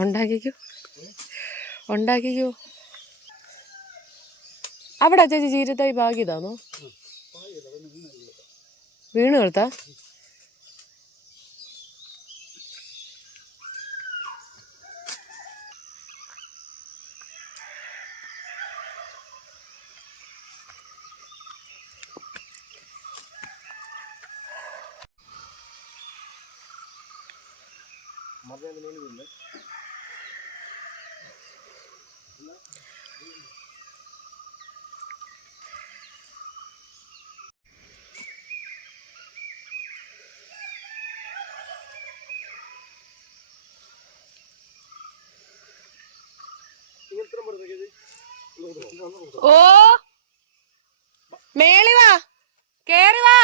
ഉണ്ടാക്കിക്കോ ഉണ്ടാക്കിക്കോ. അവിടെ ചേച്ചി ചീരത്തായി പാകിയതാണോ? വീണ് കേൾത്താ? ഓ മേളി വാ, കേറി വാ.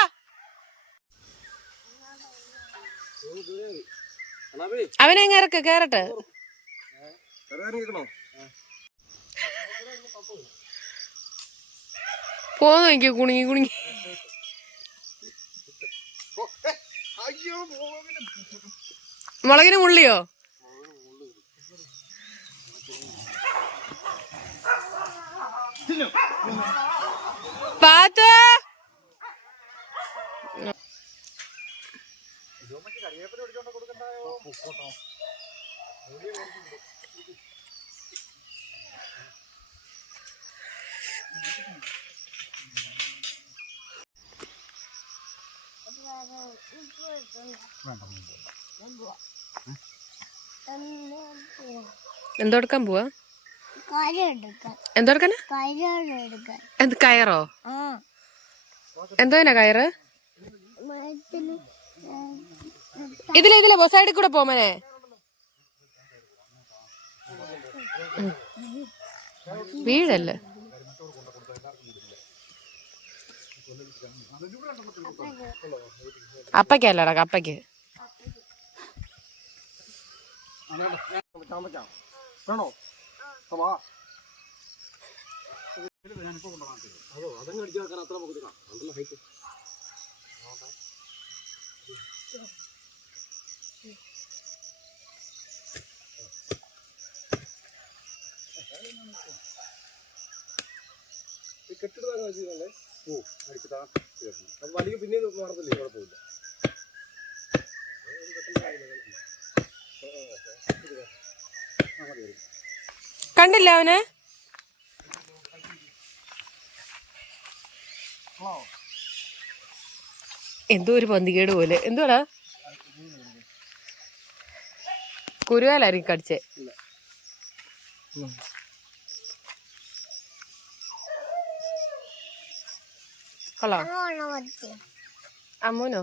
അവനെങ്ങ ഇറക്ക്, കേറട്ടെ. പോന്നു എനിക്ക് കുണുങ്ങി കുണുങ്ങി. മുളകിന് മുള്ളിയോ? പാത്തു എന്തോടുക്കാൻ പോവാ? എന്തോടുക്കാനാ? എന്ത് കയറോ? എന്തോനാ കയറ്? ഇതിലെ സൈഡിൽ കൂടെ പോമനെ. വീഴല്ലേ. അപ്പക്കല്ലടാ, കപ്പയ്ക്ക്. പിന്നെ നടന്നില്ലേ, കുഴപ്പമില്ല. കണ്ടില്ല അവന്? എന്തോ ഒരു പന്തികേട് പോലെ. എന്തുവാടാ? കുരുവാലായിരിക്കും കടിച്ചേ. കൊള്ളാം. അമ്മൂനോ?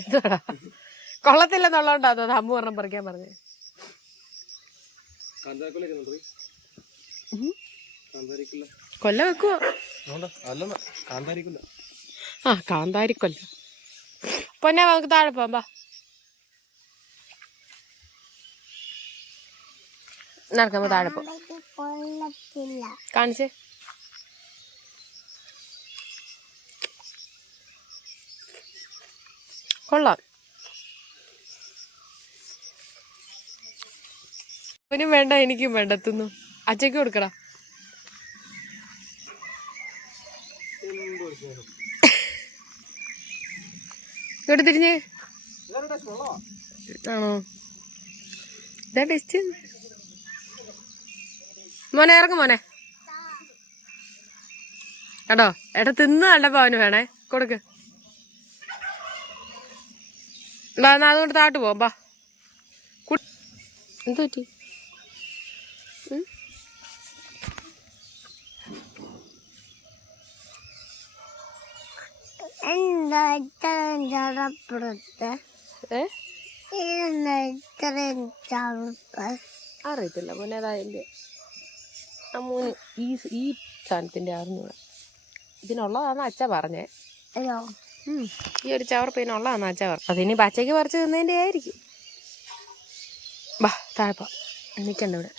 എന്തുവാടാ? കൊള്ളത്തില്ലെന്നുള്ളതുകൊണ്ടാ തോന്നുന്നു അമ്മു പറഞ്ഞ പറിക്കാൻ പറഞ്ഞേ. കൊല്ല വെക്കുവോ? ആ, കാന്താരിക്കൊല്ല. പൊന്നെ നമുക്ക് താഴെ പോവാ. നടക്കുമ്പോ താഴെ പോ. കാണിച്ചേ. കൊള്ളാം. അവനും വേണ്ട, എനിക്കും വേണ്ട. എത്തുന്നു. അച്ഛക്ക് കൊടുക്കടാ. ഇങ്ങോട്ട് തിരിഞ്ഞ്. ആണോ? ഇതാ ടേസ്റ്റ്. മോനെ ഇറങ്ങും മോനെ. കേട്ടോ, ഏട്ടാ തിന്ന് കണ്ടപ്പോ അവന് വേണേ. കൊടുക്ക്. അതുകൊണ്ട് താട്ട് പോവാം. ബാ. എന്ത് പറ്റി? അറിയത്തില്ല മോനെ, അതായതിന്റെ അമ്മൂന് ഈ സാധനത്തിന്റെ അറിഞ്ഞൂടാ. ഇതിനുള്ളതാന്ന് അച്ഛ പറഞ്ഞേ. ഈ ഒരു ചവർപ്പ് ഇതിനുള്ളതാന്ന് അച്ഛ പറഞ്ഞു. അതിനി പച്ചയ്ക്ക് പറിച്ച് തിന്നതിന്റെ ആയിരിക്കും. ബാ താഴപ്പ നിക്കണ്ട ഇവിടെ.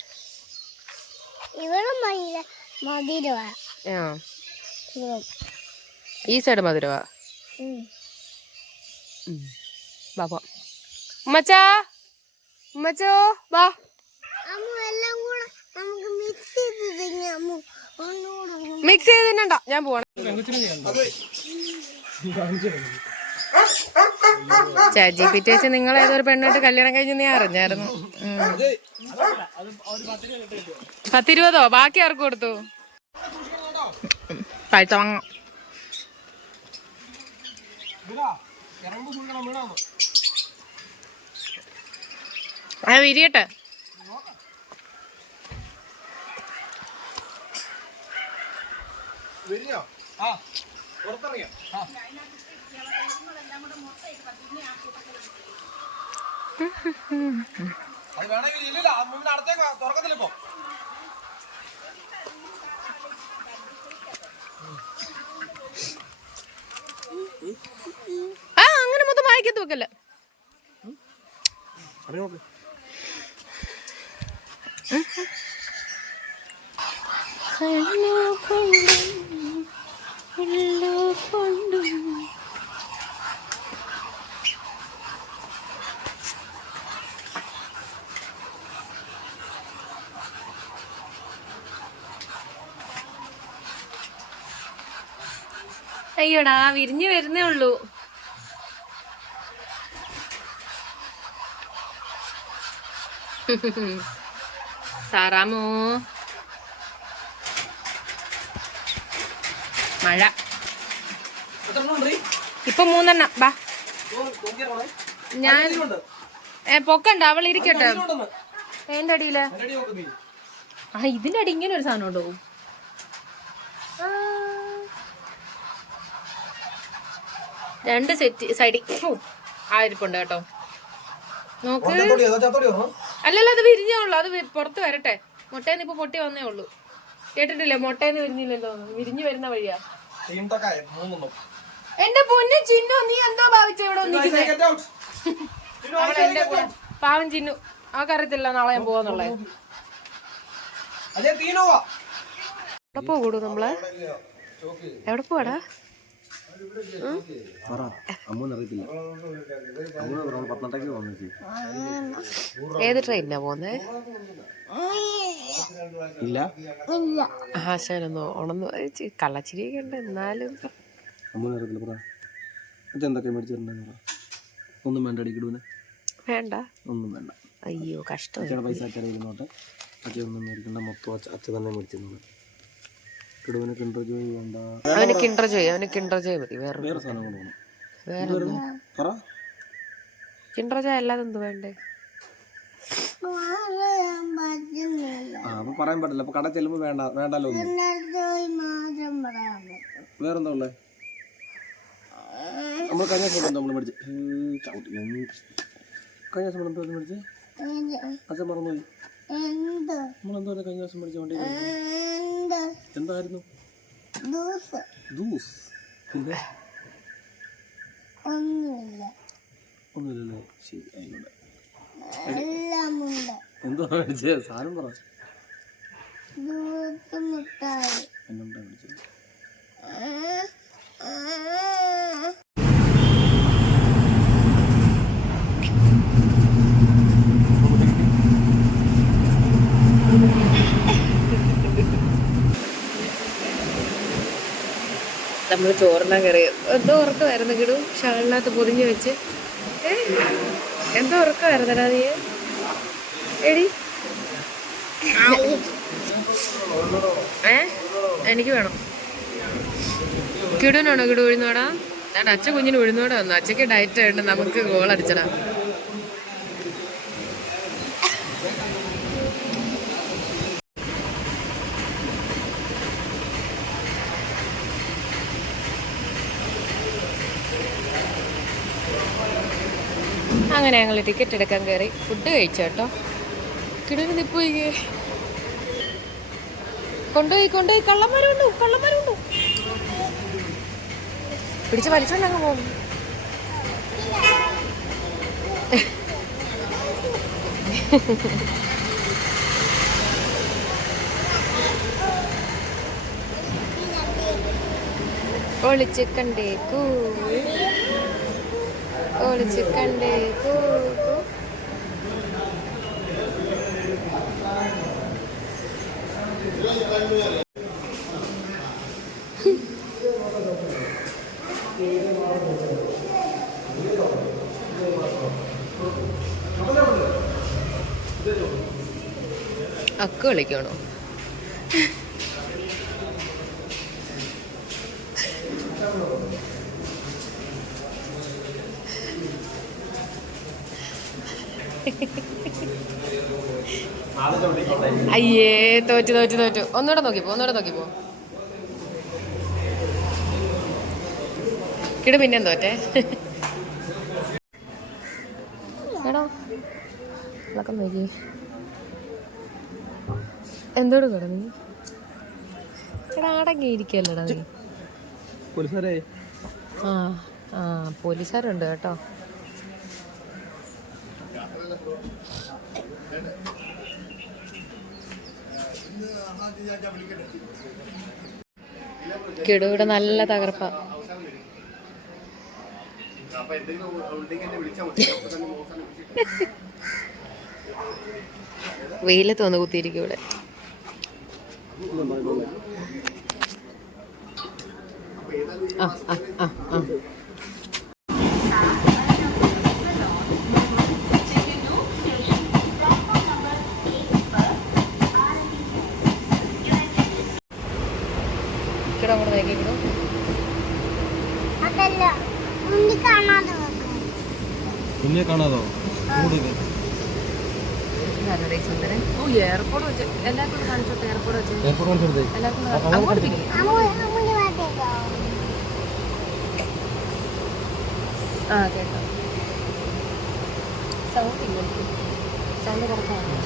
ആ, ഈ സൈഡ് മധുരവാ. ബാ. ഉമ്മച്ചാ ഉമ്മച്ചോ വാ. മിക്സ് ചെയ്ത് തിന്നണ്ട, ഞാൻ പോവാണ്. ChatGPT വെച്ച് നിങ്ങൾ ഏതൊരു പെണ്ണായിട്ട് കല്യാണം കഴിഞ്ഞ് നീ അറിഞ്ഞായിരുന്നു. 10-20 ബാക്കി ആർക്ക് കൊടുത്തു? പഴുത്ത വാങ്ങ. വിരിയട്ടെ. അങ്ങനെ മൊത്തം വായിക്കത്ത് വെക്കല്ലേ. അയ്യോടാ വിരിഞ്ഞു വരുന്നേ ഉള്ളൂ. താറാമോ മഴ ഇപ്പൊ 3 ബാ. ഞാൻ പൊക്കണ്ട, അവൾ ഇരിക്കട്ടെ. എന്റെ അടിയില് ഇതിന്റെ അടി ഇങ്ങനെ ഒരു സാധനം ഉണ്ടോ? രണ്ട് സെറ്റ് സൈഡിൽ ആയിരിപ്പുണ്ട് കേട്ടോ. നോക്ക്. അല്ലല്ല, അത് വിരിഞ്ഞുള്ളൂ. അത് പുറത്ത് വരട്ടെ. മുട്ടേന്ന് ഇപ്പൊ പൊട്ടി വന്നേ ഉള്ളൂ. കേട്ടിട്ടില്ലേ? മുട്ടേന്ന് വിരിഞ്ഞില്ലല്ലോ, വിരിഞ്ഞു വരുന്ന വഴിയാ. എന്റെ പൊന്നു ചിന്നു, നീ എന്തോ ഭാവിച്ച ഇവിടെ എന്റെ പാവം ചിന്നു. ആർക്കറിയത്തില്ല നാളെ ഞാൻ പോവാന്നുള്ളേ. എവിടെ പോകൂടൂ നമ്മള്? എവിടെ പോവാടാ? ഏത് ട്രെയിനാ പോന്നേ? ആശാനൊന്നോ ഉണന്ന് കള്ളച്ചിരിയൊക്കെ ഉണ്ട്. എന്നാലും ഒന്നും വേണ്ട, അടിക്കിടുവിന് വേണ്ട, ഒന്നും വേണ്ട. അയ്യോ കഷ്ടം. അച്ഛയുടെ പൈസ അച്ഛടെ ഇരുന്നോട്ടെ. അച്ഛനൊന്നും മേടിക്കണ്ട, മൊത്തം അച്ഛൻ തന്നെ മേടിച്ചിരുന്നത്. കിടുവിന് കിൻഡർ ജോയ് വേണ്ട. അവന് കിൻഡർ ജോയ്, അവന് കിൻഡർ ജോയ് മതി. വേറെ സാധനം കൊണ്ടുപോകണം. വേറെ കിൻഡർ ജോയ് അല്ലാതെ എന്ത് വേണ്ടേ? അപ്പൊ പറയാൻ പറ്റില്ല. അപ്പൊ കട ചെല്ലുമ്പോ വേണ്ടല്ലോ. വേറെന്താ ഉള്ളേ? നമ്മൾ കഴിഞ്ഞ ദിവസം നമ്മൾ മേടിച്ച് കഴിഞ്ഞ ദിവസം എന്തോ മേടിച്ചേ? അച്ഛൻ മറന്നുപോയി. നമ്മളെന്തോ കഴിഞ്ഞ ദിവസം മേടിച്ച വണ്ടി എന്തായിരുന്നു? പിന്നെ ഒന്നുമില്ലല്ലേ? ശരി, ആയിക്കോട്ടെ. എന്തോ മേടിച്ചേ? സാധനം പറ. എന്നുണ്ടാ മേടിച്ചത്? നമ്മൾ ചോറിനാൻ കയറി. എന്തോ ഉറക്കമായിരുന്നു കിടു, ഷാളിനകത്ത് പൊതിഞ്ഞ് വെച്ച്. എന്തോ ഉറക്കമായിരുന്നടാ നീ? എടി എനിക്ക് വേണം. കിടുവിനാണോ? കിടു ഉഴുന്നോടാ? അച്ഛൻ കുഞ്ഞിന് ഉഴുന്നോടെ വന്നു. അച്ഛക്ക് ഡയറ്റ് ആയിട്ട് നമുക്ക് ഗോൾ അടിച്ചടാ. അങ്ങനെ ഞങ്ങൾ ടിക്കറ്റ് എടുക്കാൻ കയറി. ഫുഡ് കഴിച്ചു കേട്ടോ. കിടന്ന് നിപ്പോയി കൊണ്ടുപോയി കള്ളന്മാരുണ്ടോ പിടിച്ച് വലിച്ചോണ്ടങ്ങ് പോകും. ഒളിച്ച് കണ്ടേ കൂ അക്ക് കളിക്കണോ? അയ്യേ, തോറ്റു. ഒന്നുകൂടെ നോക്കിപ്പോ. കിട പിന്നെയും തോറ്റേ. എടോ ഇളക്കം നോക്കി എന്തോട് കിട നീ എടാ അടങ്ങിയിരിക്കല്ലടാ നീ. പോലീസുകാരുണ്ട് കേട്ടോ. കിടുവിടെ നല്ല തകർപ്പ. വെയിലത്ത് വന്ന് കുത്തിയിരിക്കും ഇവിടെ. പിന്നെ കാണാതോ? എയർപോർട്ട് വെച്ച് എല്ലാവർക്കും കാണിച്ചോട്ടെ. എയർപോർട്ട് വെച്ച് എല്ലാവർക്കും കേട്ടോ. സൗണ്ട് ഇല്ല, സൗണ്ട് കുറച്ചാണ്.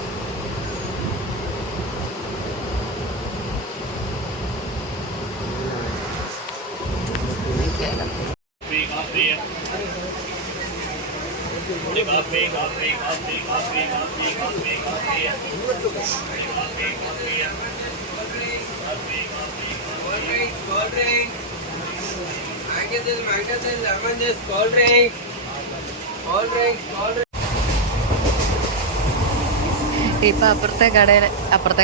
ഇപ്പൊ അപ്പുറത്തെ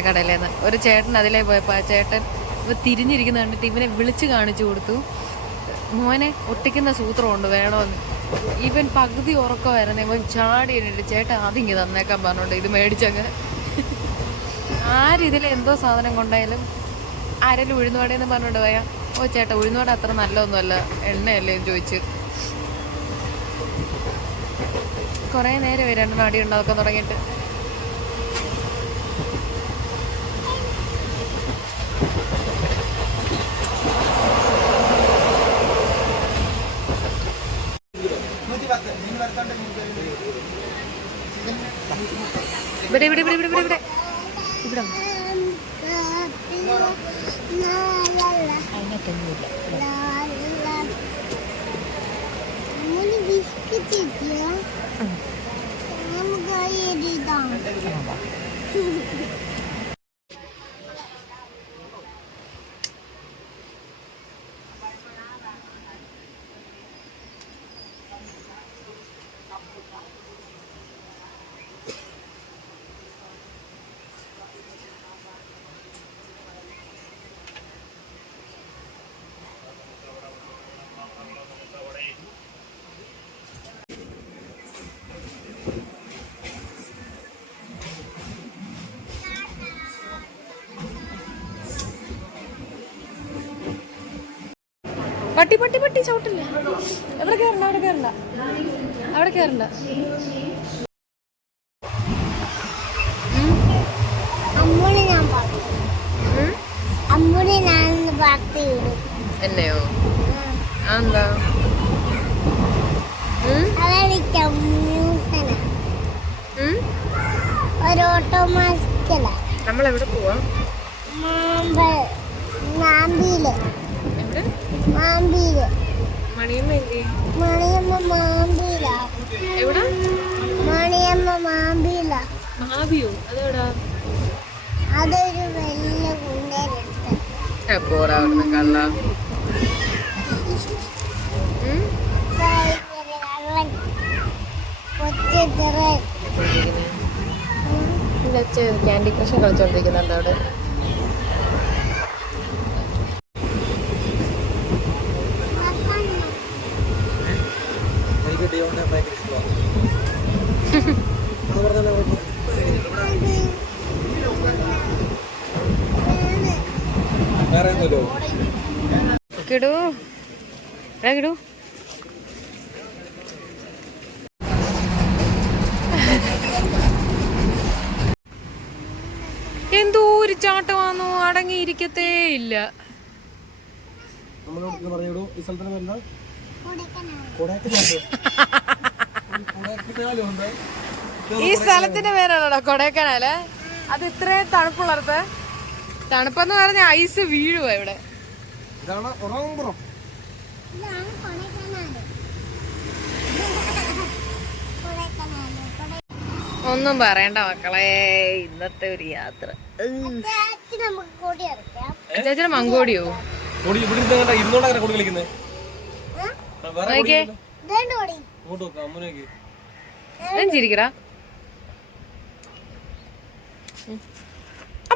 കടയിലേന്ന് ഒരു ചേട്ടൻ അതിലേ പോയപ്പോ ആ ചേട്ടൻ ഇപ്പൊ തിരിഞ്ഞിരിക്കുന്ന കണ്ടിട്ട് ഇവനെ വിളിച്ച് കാണിച്ചു കൊടുത്തു. മോനെ ഒട്ടിക്കുന്ന സൂത്രമുണ്ട് വേണോന്ന്. ഇവൻ പകുതി ഉറക്കമായിരുന്നു. ഇവൻ ചാടി എണ്ണിട്ട് ചേട്ടൻ അതിങ്ങി തന്നേക്കാൻ പറഞ്ഞോണ്ട് ഇത് മേടിച്ചങ്ങ്. ആ രീതിയിൽ എന്തോ സാധനം കൊണ്ടായാലും ആരെങ്കിലും ഉഴുന്നുവടയെന്ന് പറഞ്ഞോണ്ട് പോയാ ഓ ചേട്ടാ ഉഴുന്നുവട അത്ര നല്ലതൊന്നുമല്ല എണ്ണയല്ലേ എന്ന് ചോദിച്ച് കുറേ നേരം രണ്ടെണ്ണം അടി ഉണ്ടാക്കാൻ തുടങ്ങിയിട്ട്. ഇവിടെ ഇവിടെ ഇവിടെ ഇവിടെ ഇവിടെ ഇവിടെ അതിനകത്തൊന്നുമില്ല. പട്ടി പട്ടി പട്ടി ചവിട്ടില്ലേ? എവിടെ കയറണ്ട, അവിടെ കയറണ്ട, അവിടെ കയറണ്ട. എന്നെയോ? എന്താ നമ്മളെവിടെ പോവാ? അതൊരു വലിയ കുണ്ടേരുണ്ട്. പോറാവുന്ന കള്ള കൊച്ചു ക്യാൻഡി ക്രഷും കളിച്ചോണ്ടിരിക്കുന്നുണ്ട് അവിടെ. കിടു കിടു എന്തോ ഒരു ചാട്ടമാണോ, അടങ്ങിയിരിക്കത്തേ ഇല്ല. ഈ സ്ഥലത്തിന്റെ പേരാണോടാ കൊടൈക്കനാല്? അത് ഇത്രയും തണുപ്പുള്ളടത്ത്. തണുപ്പെന്ന് പറഞ്ഞ ഐസ് വീഴുക ഇവിടെ. ഒന്നും പറയണ്ട മക്കളെ, ഇന്നത്തെ ഒരു യാത്ര. ചേച്ചി മങ്കോടിയോ? ചിരിക്കടാ.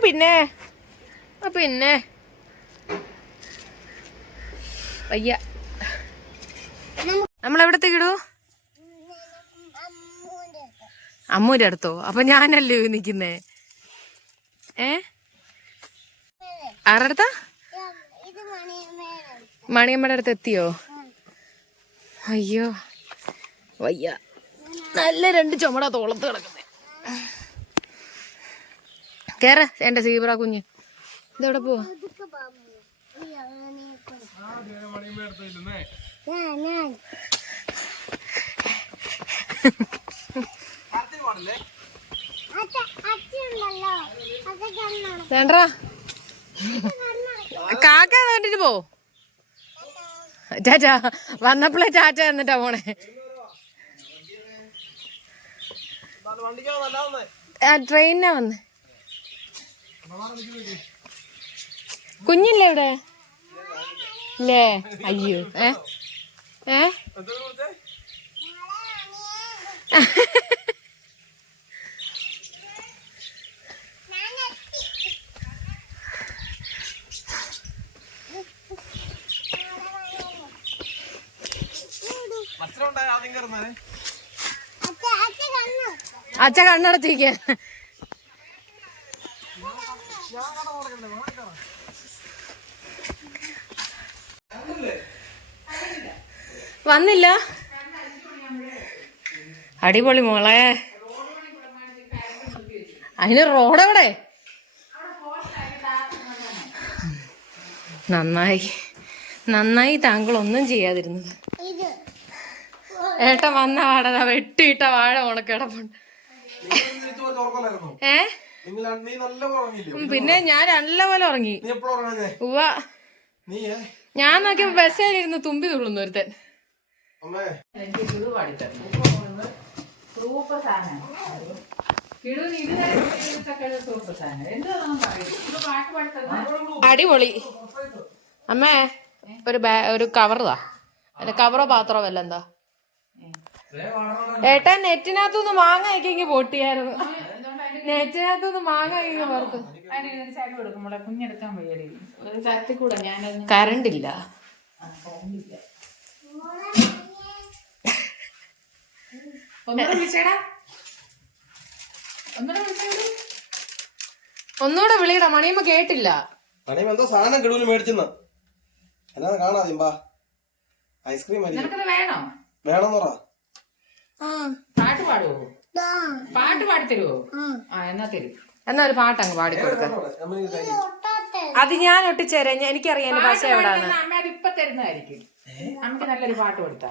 പിന്നെ പിന്നെ വയ്യ. നമ്മളെവിടത്തേക്കിടൂ? അമ്മൂന്റെ അടുത്തോ? അപ്പൊ ഞാനല്ലേ നിക്കുന്നേ? ആരുടെ അടുത്താ? മണിയമ്മയുടെ അടുത്ത് എത്തിയോ? അയ്യോ വയ്യ, നല്ല 2 ചുമട തോളത്ത് കിടക്കുന്നേ. കേറ എന്റെ സീബ്ര കുഞ്ഞ്. ഇതെവിടെ പോവാ? വേണ്ടാ, കാക്ക കണ്ടിട്ട് പോ. ചാച്ചാ വന്നപ്പോഴേ ചാച്ച എന്നിട്ടാ പോണേ. ട്രെയിനാ വന്നേ. കുഞ്ഞില്ലേ ഇവിടെ? ഇല്ലേ? അയ്യോ. അച്ഛ കണ്ണടച്ചിരിക്ക. വന്നില്ല? അടിപൊളി മോളെ. അതിന് റോഡെവിടെ? നന്നായി നന്നായി താങ്കൾ ഒന്നും ചെയ്യാതിരുന്നത്. ഏട്ടൻ വന്ന വാട വെട്ടിയിട്ട വാഴ ഉണക്കിടപ്പുണ്ട്. പിന്നെ ഞാൻ നല്ലപോലെ ഉറങ്ങി. ഉവ്വ, ഞാൻ നോക്കിയപ്പോ ബസ്സിലിരുന്ന് തുമ്പി തുള്ളുന്നു ഒരുത്തൻ. അടിപൊളി. അമ്മേ ഒരു കവറാ, അല്ല കവറോ പാത്രോ വല്ല എന്താ? ഏട്ടാ നെറ്റിനകത്തുനിന്ന് മാങ്ങ അയക്കെങ്കിൽ പൊട്ടിയായിരുന്നു. നെറ്റിനകത്തുനിന്ന് മാങ്ങ അയക്കുന്ന പുറത്ത് കറണ്ട് ഇല്ല. ഒന്നുകൂടെ വിളിയടാ, മണിയമ്മ കേട്ടില്ല. മണിയമ്മ എന്തോ സാധനം കിടൂല് മേടിച്ചെന്ന് എന്നാ കാണാതിമ്പാ. ഐസ്ക്രീം വേണോ? വേണം പറ. പാട്ട് പാടുവോ? പാട്ട് പാടിത്തരുവോ? എന്നാ തരും. എന്നാ ഒരു പാട്ട് അങ്ങ് പാടിക്കൊടുക്ക. അത് ഞാൻ ഒട്ടിച്ചേരാം. എനിക്കറിയാം എന്റെ ഭാഷ എവിടാണ്. അമ്മ അത് ഇപ്പൊ തരുന്നതായിരിക്കും. നമുക്ക് നല്ലൊരു പാട്ട് കൊടുത്താ.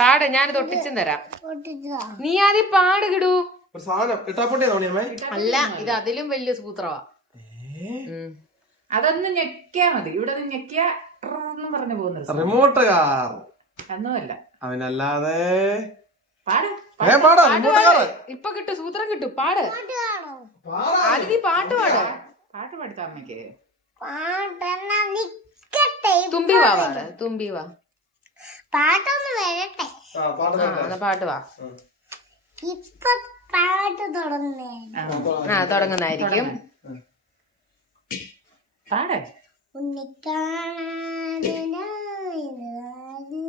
പാട്, ഞാനിത് ഒട്ടിച്ചും തരാം. നീ ആദ്യം പാട് കിടൂ. അല്ല, ഇത് അതിലും വലിയ സൂത്രവാ. അതൊന്ന് ഞെക്കിയാ മതി. ഇവിടെ ഞെക്കിയാ പറഞ്ഞു പോകുന്നത് റിമോട്ട് കാർ ഒന്നുമല്ല. അവനല്ലാതെ ഇപ്പൊ കിട്ടും, സൂത്രം കിട്ടും. പാട് ആദ്യം, നീ പാട്ട് പാട്. പാട്ട് പാടുത്ത അമ്മയ്ക്ക്. തുമ്പി വാ, പാട്. തുമ്പി വാ, പാട്ടൊന്ന് വരട്ടെ. പാട്ട് വാ. ഇപ്പൊ പാട്ട് തുടങ്ങുന്നേ. ആ തുടങ്ങുന്നതായിരിക്കും. പാടേ ഉണ്ണിക്കാണാനായി കഴിഞ്ഞു.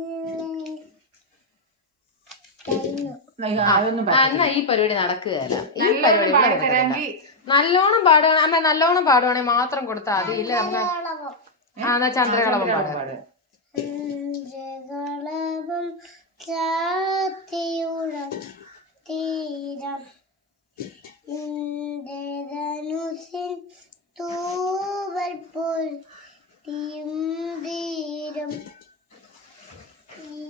എന്നാ ഈ പരിപാടി നടക്കുകയല്ല. ഈ പരിപാടി ഇവിടെ നടക്കത്തില്ല. നല്ലോണം പാടുകയാണെ അമ്മ നല്ലോണം പാടുവാണെങ്കിൽ മാത്രം കൊടുത്താൽ മതി. ഇല്ല നമുക്ക് എന്നാ ചന്ദ്രകളവം പാടുക. ചന്ദ്രകളവം ചാത്തിയുടം തീരം ഇന്ദ്രധനുസിൻ തൂവൽ പോൽ തീരം ഈ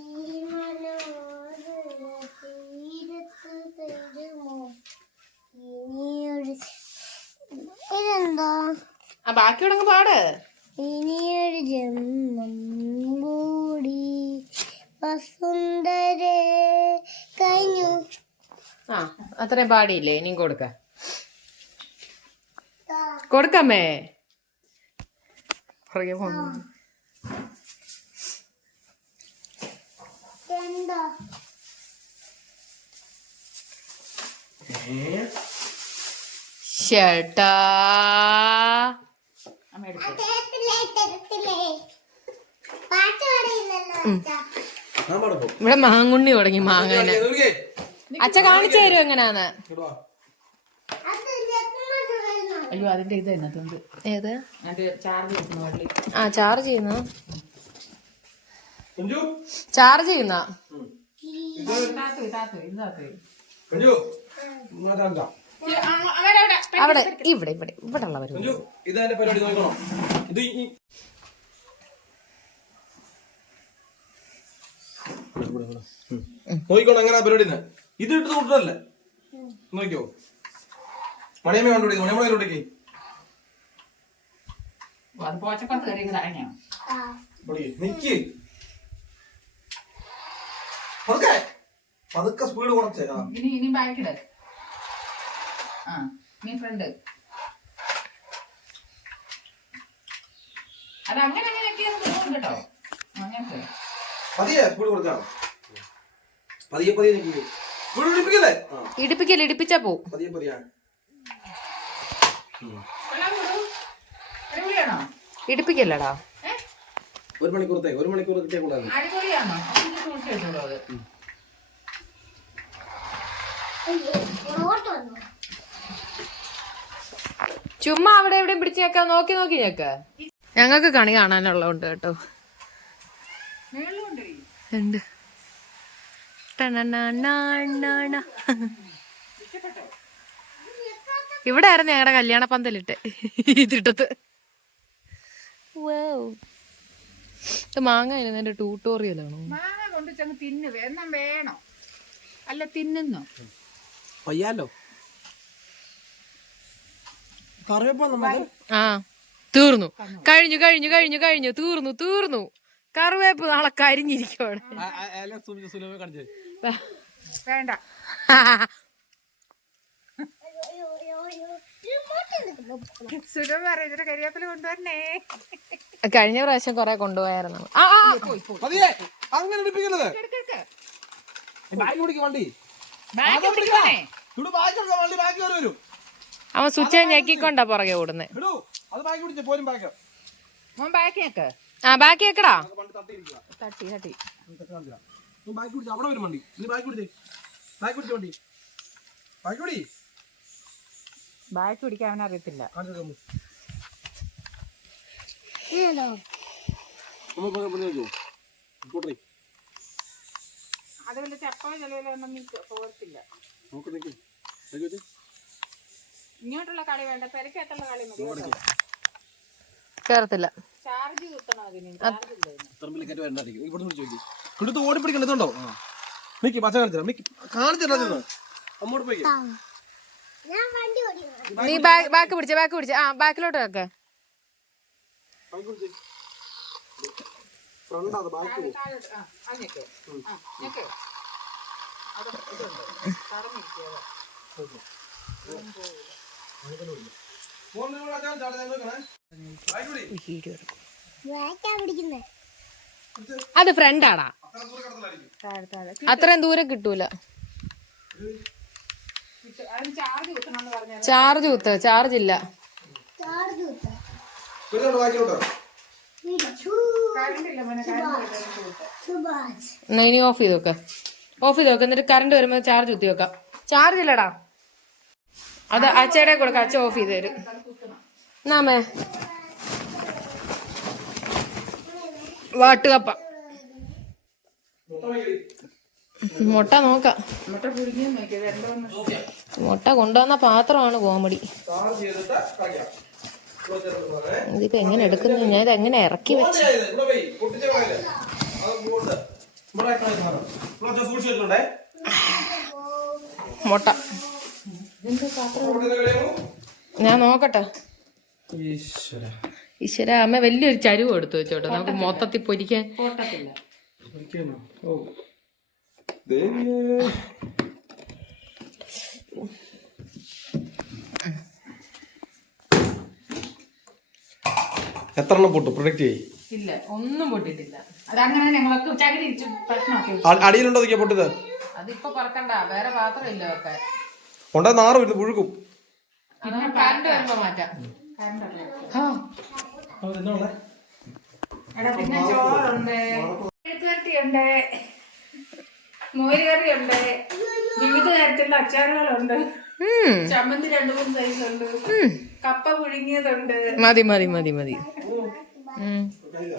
മനോഹര തീരത്ത് തരുമോ ഇനിയൊരു ഇതെന്താ ബാക്കിയോടെ പാട്. ഇനിയൊരു ജന്മം കൂടി വസുന്ധരേ കഴിഞ്ഞു. ആ അത്രയും പാടിയില്ലേ? ഇനിയും കൊടുക്കാമേ. പുറകെ പോന്നു. എന്താ ചേട്ടാ പാട്ട് പാടിയില്ലല്ലോ അച്ഛാ. ഞാൻ പാടപ്പോ ഇവിടെ മാങ്ങുണ്ണി തുടങ്ങി മാങ്ങനെ. അച്ഛ കാണിച്ചു തരും എങ്ങനെയാന്ന്. അത് ഞെക്കുമ്പോഴ് വരുന്നു. അയ്യോ അതിന്റെ ഇത് അതിനകത്തുണ്ട്. ഏത്? അതിന്റെ ചാർജ് വെക്കുന്ന വള്ളി. ആ ചാർജ് ചെയ്യുന്ന കുഞ്ചു ചാർജ് ചെയ്യുന്ന അവിടെ ഇവിടെ ഇവിടെ ഇവിടെ ഉള്ളവരും ഇതതിന്റെ പരിപാടി നോക്കണം. ഇത് നോക്കിക്കോണം എങ്ങനെ പരിപാടി ഇത് ഇട്ട് കൂട്ടല്ലേ. നോക്കിയോ മണിയമ്മ കണ്ടുപിടിക്കും. മണിയമ്മ കണ്ടുപിടിക്കേ അത് പോച്ചപ്പുറത്ത് കയറി തഴഞ്ഞോ. നിക്ക് പതുക്കെ സ്പീഡ് കുറച്ചേ. ഇനി ബാക്കിട്. ആ നീ ഫ്രണ്ട്. അത് അങ്ങനെ കേട്ടോ. അങ്ങനെ പതിയെ സ്പീഡ് കുറച്ചാ പതിയെ പതിയെ നിൽക്കൂ. സ്പീഡ് ഇടിപ്പിക്കല്ലേ. ഇടിപ്പിച്ചാ പോവും. പതിയെ പതിയാ അടിപൊളിയാണോ? ഇടിപ്പിക്കല്ലടാ. 1 മണിക്കൂറത്തേക്ക് 1 മണിക്കൂർ കിട്ടിയാൽ അടിപൊളിയാണോ? സൂക്ഷിച്ചോളൂ അത്. ഇങ്ങോട്ട് വന്നു. ചുമ്മാ അവിടെ എവിടെയും പിടിച്ച് ഞെക്ക. നോക്കി ഞെക്ക. ഞങ്ങൾക്ക് കണി കാണാനുള്ളതുണ്ട് കേട്ടോ. ഉണ്ട്. ഇവിടെ ആയിരുന്നു ഞങ്ങളുടെ കല്യാണ പന്തലിട്ട് ഇതിട്ടത്. ഇത് മാങ്ങ എന്റെ ട്യൂട്ടോറിയലാണോ? മാങ്ങ കൊണ്ട് ചെന്ന് തിന്നു എന്നും വേണോ? അല്ല തിന്നുന്നോ? പയ്യാലോ കറിവേപ്പ. ആ തീർന്നു. കഴിഞ്ഞു തീർന്നു. കറിവേപ്പ് നാളെ കരിഞ്ഞിരിക്കുവാണ്. വേണ്ട. സുലഭ പറയുന്നത് കരിവേപ്പില കൊണ്ടുവരണേ. കഴിഞ്ഞ പ്രാവശ്യം കൊറേ കൊണ്ടുപോയായിരുന്നു. അങ്ങനെ വണ്ടി അവൻ സ്വിച്ച് ഞെക്കിക്കൊണ്ടാ പുറകെ ഓടുന്നേ. മോൻ ബാക്കി ഞെക്ക്. ആ ബാക്കി വെക്കടാ. തട്ടി അവിടെ വരും വണ്ടി. ബാക്കി പിടിക്കാൻ അവൻ അറിയത്തില്ല. അത് വല്ല ചപ്പോ ചിലവിലൊന്നും പോകത്തില്ല. ഇങ്ങോട്ടുള്ള കളി വേണ്ട. പെരക്കകത്തുള്ള കളി മതി. കേറത്തില്ല. ചാർജ് കുത്തണം അതിന്. ഓടിപ്പിടിക്കണ്ടോ? മിക്കി പച്ച കാണിച്ചില്ല. അമ്മോട്ട് പോയി ഞാൻ വണ്ടി ഓടിക്കുന്നു. നീ ബാക്ക് പിടിച്ച ആ ബാക്കിലോട്ട് വെക്ക. അത് ഫ്രണ്ടാടാ. അത്രയും ദൂരം കിട്ടൂല. അതിന് ചാർജ് കുത്തണമെന്ന് പറഞ്ഞാൽ ചാർജ് കുത്ത്, ചാർജ് ഇല്ല. ചാർജ് കുത്താം. കറണ്ട് ഇല്ല മോനെ, കറണ്ട് സുഭാഷ്. എന്നാ ഇനി ഓഫ് ചെയ്ത് വെക്ക, ഓഫ് ചെയ്ത് വെക്ക. എന്നിട്ട് കറണ്ട് വരുമ്പോ ചാർജ് കുത്തി വെക്കാം. ചാർജ് ഇല്ലടാ, അത് അച്ചയുടെ കൊടുക്ക, അച്ഛ ഓഫ് ചെയ്ത് തരും. എന്നാമേ വാട്ടുകപ്പ മുട്ട നോക്കാം. മുട്ട പുഴുങ്ങിയും നോക്കിയത് എന്തോന്ന് മുട്ട കൊണ്ടുവന്ന പാത്രമാണ് കോമഡി. ഇതിപ്പോ എങ്ങനെ എടുക്കുന്നു, ഞാൻ ഇത് എങ്ങനെ ഇറക്കി വെച്ചു. മുട്ട ഞാൻ നോക്കട്ടെ. ഈശ്വര, അമ്മ വലിയൊരു ചരുവ് എടുത്തു വെച്ചോട്ടെ, നമുക്ക് മൊത്തത്തിൽ പൊരിക്കാൻ. പൊട്ടത്തില്ല. എത്ര എണ്ണം പൊട്ടു പ്രൊഡക്റ്റ് ചെയ്യും? ഇല്ല, ഒന്നും പൊട്ടിട്ടില്ല. അതങ്ങനെ ഞങ്ങളൊക്കെ ചകിരി ഇച്ചു പ്രശ്നമൊക്കെ. അടിയിലുണ്ടോ അതൊക്കെ പൊട്ടത്? അതിപ്പോ പറക്കണ്ട, വേറെ പാത്രം ഇല്ല വെക്കാൻ. ഉണ്ടോ നാറ് വരുന്നു പുഴുക്കും. കറണ്ട് വരുമ്പോ മാറ്റാം. എടാ പിന്നെ ചോറുണ്ട്, മെഴുക്കുവരട്ടിയുണ്ട്, മോരുകറിയുണ്ട്, വിവിധ തരത്തിലുള്ള അച്ചാറുകളുണ്ട്, ചമ്മന്തി 2-3 സൈസ് ഉണ്ട്, കപ്പ പുഴുങ്ങിയതുണ്ട്. മതി മതി മതി മതി.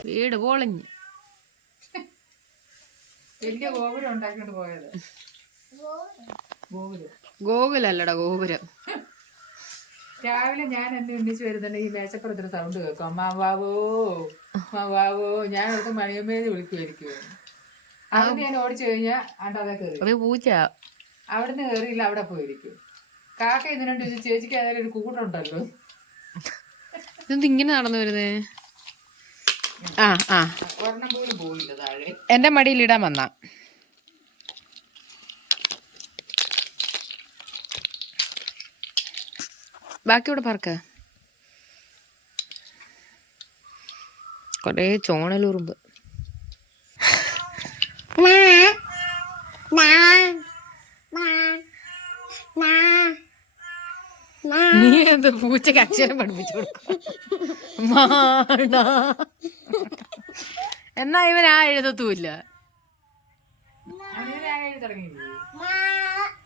വീട് പൊളിഞ്ഞ് വലിയ ഗോപുരം ഉണ്ടാക്കിട്ട് പോയത്. ഗോകുലല്ലടാ, ഗോപുരം. രാവിലെ ഞാൻ എന്ത് എണ്ണിച്ച് വരുന്നുണ്ട്, ഈ മേശപ്പുറത്തൊരു സൗണ്ട് കേൾക്കും, അമ്മാവോ അമ്മാവോ. ഞാൻ അവർക്ക് മണിയമ്മേന്ന് വിളിക്കുമായിരിക്കും. അവിടുന്ന് ഞാൻ ഓടിച്ചു കഴിഞ്ഞാൽ അതെ കയറി. അത് പൂച്ച. അവിടുന്ന് കയറിയില്ല, അവിടെ പോയിരിക്കും. കാക്ക ഇതിനുണ്ട്, ഇത് ചേച്ചിക്ക് ഏതായാലും ഒരു കൂട്ടുണ്ടല്ലോ. ഇതെന്ത് ഇങ്ങനെ നടന്നു വരുന്നേ? ഒരെണ്ണം പോലും പോയില്ല താഴെ. എന്റെ മടിയിൽ ഇടാൻ വന്ന ബാക്കി ഇവിടെ പറക്ക. കൊറേ ചോണലുറുമ്പ്. നീ എന്ത് പൂച്ചക്ക് അക്ഷരം പഠിപ്പിച്ചു കൊടുക്കും? എന്നാ ഇവൻ ആ എഴുതത്തുമില്ല.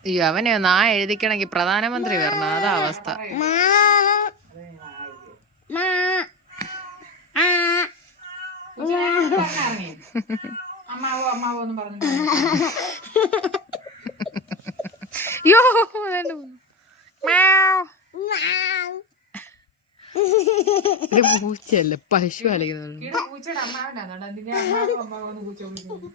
അയ്യോ, അവനെ ഒന്ന് ആ എഴുതിക്കണമെങ്കിൽ പ്രധാനമന്ത്രി വരണം, അതാ അവസ്ഥ. അമ്മാവോ അമ്മാവോ എന്ന് പറഞ്ഞു. യോ പൂച്ചയല്ല, പശു അലകുന്നു. പൂച്ചയുടെ അമ്മാവനാണ് അമ്മാവോ എന്ന് പൂച്ച വിളിക്കുന്നത്.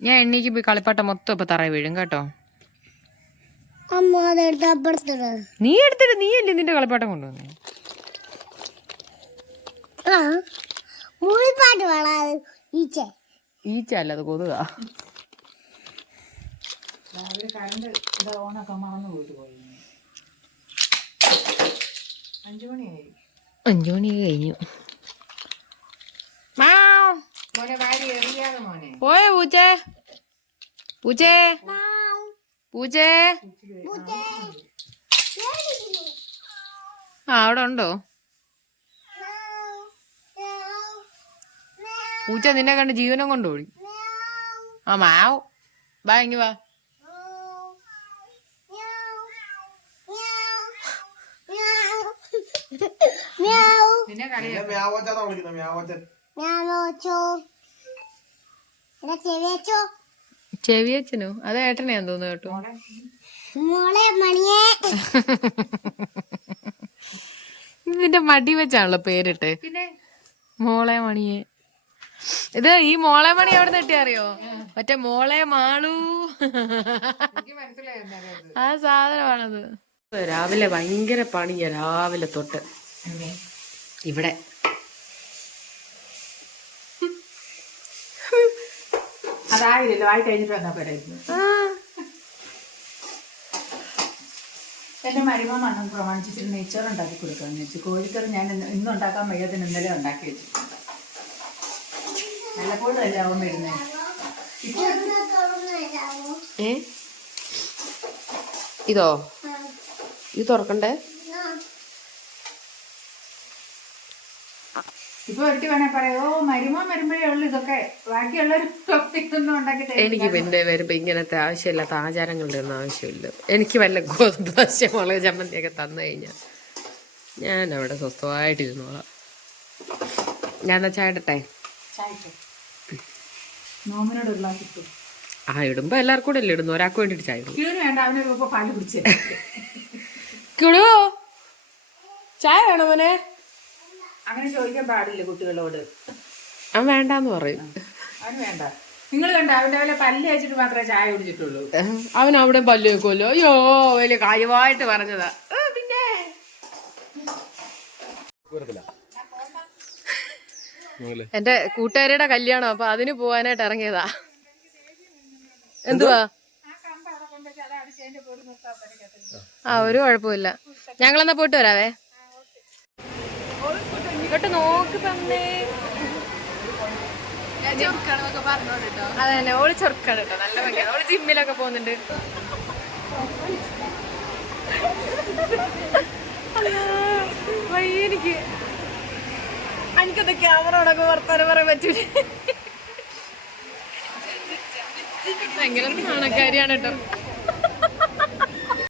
ഞാൻ എണ്ണീക്ക് പോയി കളിപ്പാട്ടം മൊത്തം ഇപ്പൊ തറ വീഴും കേട്ടോ. നീ എടുത്തിട്ട് നീയല്ലേ നിന്റെ കളിപ്പാട്ടം കൊണ്ടുവന്നേ? ഈച്ച അല്ല, അത് കൊതുക. രാവിലെ കറണ്ട് ഓണൊക്കെ മറന്നു പോയിട്ട് പോയി. 5 മണിയായി. 5 മണി കഴിഞ്ഞു. മോനെ വാരി എറിയാതെ മോനെ. പോയോ പൂച്ചേ? പൂച്ചേ പൂച്ചേ അവിടെ ഉണ്ടോ? പൂച്ച നിന്നെ കണ്ട് ജീവനം കൊണ്ടുപോയി. മാവ് വാ, ഇങ്ങ് വാ. നിന്നെ കളിയാ. ചെവിയച്ചനോ? അത് ഏട്ടനെയാന്ന് തോന്നുന്നു കേട്ടോ. നിന്റെ മടി വെച്ചാണല്ലോ പേരിട്ട്, മോളെ മണിയെ. ഇത് ഈ മോളെ മണി എവിടെ നിട്ടി അറിയോ? മറ്റേ മോളെ മാളൂ, ആ സാധനമാണത്. രാവിലെ ഭയങ്കര പണിയാ, രാവിലെ തൊട്ട്. ഇവിടെ അതായില്ലല്ലോ, ആയി കഴിഞ്ഞിട്ട് വന്നാ പോരായിരുന്നു. എൻ്റെ മരുമ മണ്ണം പ്രമാണിച്ചിട്ട് നെയ്ച്ചോറ് ഉണ്ടാക്കി കൊടുക്കാമെന്ന് വെച്ചു. കോഴിക്കറി ഞാൻ ഇന്നും ഉണ്ടാക്കാൻ വയ്യാത്തിന് ഇന്നലെ ഉണ്ടാക്കി വെച്ചു. വല്ലപ്പോഴും അല്ലേ ആവും വരുന്നത്. ഇതോ ഇത് തുറക്കണ്ടേ? ഇപ്പൊ ഒരിട്ട് വേണേ പറയോ മരുമോൻ വരുമ്പോഴേ ഉള്ളു ഇതൊക്കെ, ബാക്കിയുള്ളൊരു ടോപ്പിക്കൊന്നും ഉണ്ടാക്കി തരും. എനിക്ക് പിന്നെ വരുമ്പോ ഇങ്ങനത്തെ ആവശ്യമില്ലാത്ത ആചാരങ്ങളുടെ ഒന്നും ആവശ്യമില്ല. എനിക്ക് വല്ല ഗോതമ്പ് ദോശ മുളക് ചമ്മന്തിയൊക്കെ തന്നു കഴിഞ്ഞാൽ ഞാൻ അവിടെ സ്വസ്ഥമായിട്ടിരുന്നോളാം. ഞാൻ എന്നാ ചായ ഇടട്ടെ? നോമിനോട് ഒരു ഗ്ലാസ് ഇട്ടു. ഇടുമ്പോ എല്ലാവർക്കും കൂടെ അല്ലേ ഇടുന്നു, ഒരാൾക്ക് വേണ്ടിട്ട് ചായ ഇടും. ക്യൂന് വേണ്ട, അവനൊരു ഇപ്പൊ പാല് കുടിച്ചേ. കിടുവോ ചായ വേണോ മോനെ? അങ്ങനെ ചോദിക്കാൻ പാടില്ല കുട്ടികളോട്. അവൻ വേണ്ടാന്ന് പറയും. അവന് വേണ്ട. നിങ്ങൾ കണ്ട അവന്റെ വല്ല പല്ല് വെച്ചിട്ട് മാത്രമേ ചായ കുടിച്ചിട്ടുള്ളൂ. അവൻ അവിടെ പല്ല് വെക്കുമല്ലോ. അയ്യോ വലിയ കാര്യമായിട്ട് പറഞ്ഞതാ. പിന്നെ എന്റെ കൂട്ടുകാരിയുടെ കല്യാണം, അപ്പൊ അതിന് പോവാനായിട്ട് ഇറങ്ങിയതാ. എന്തുവാ? ഒരു കുഴപ്പമില്ല. ഞങ്ങളെന്നാ പോയിട്ട് വരാവേ. ഇങ്ങോട്ട് നോക്ക് തന്നെ. അതെ തന്നെ, ഓള് ചെറുക്കാണ് കേട്ടോ, നല്ല ഭംഗിയാണ്. ഓള് ജിമ്മിലൊക്കെ പോകുന്നുണ്ട്. എനിക്കത് ക്യാമറ ഉടക്കം വർത്താനം പറയാൻ പറ്റൂല. ഭയങ്കര നാണക്കാരിയാണ് കേട്ടോ.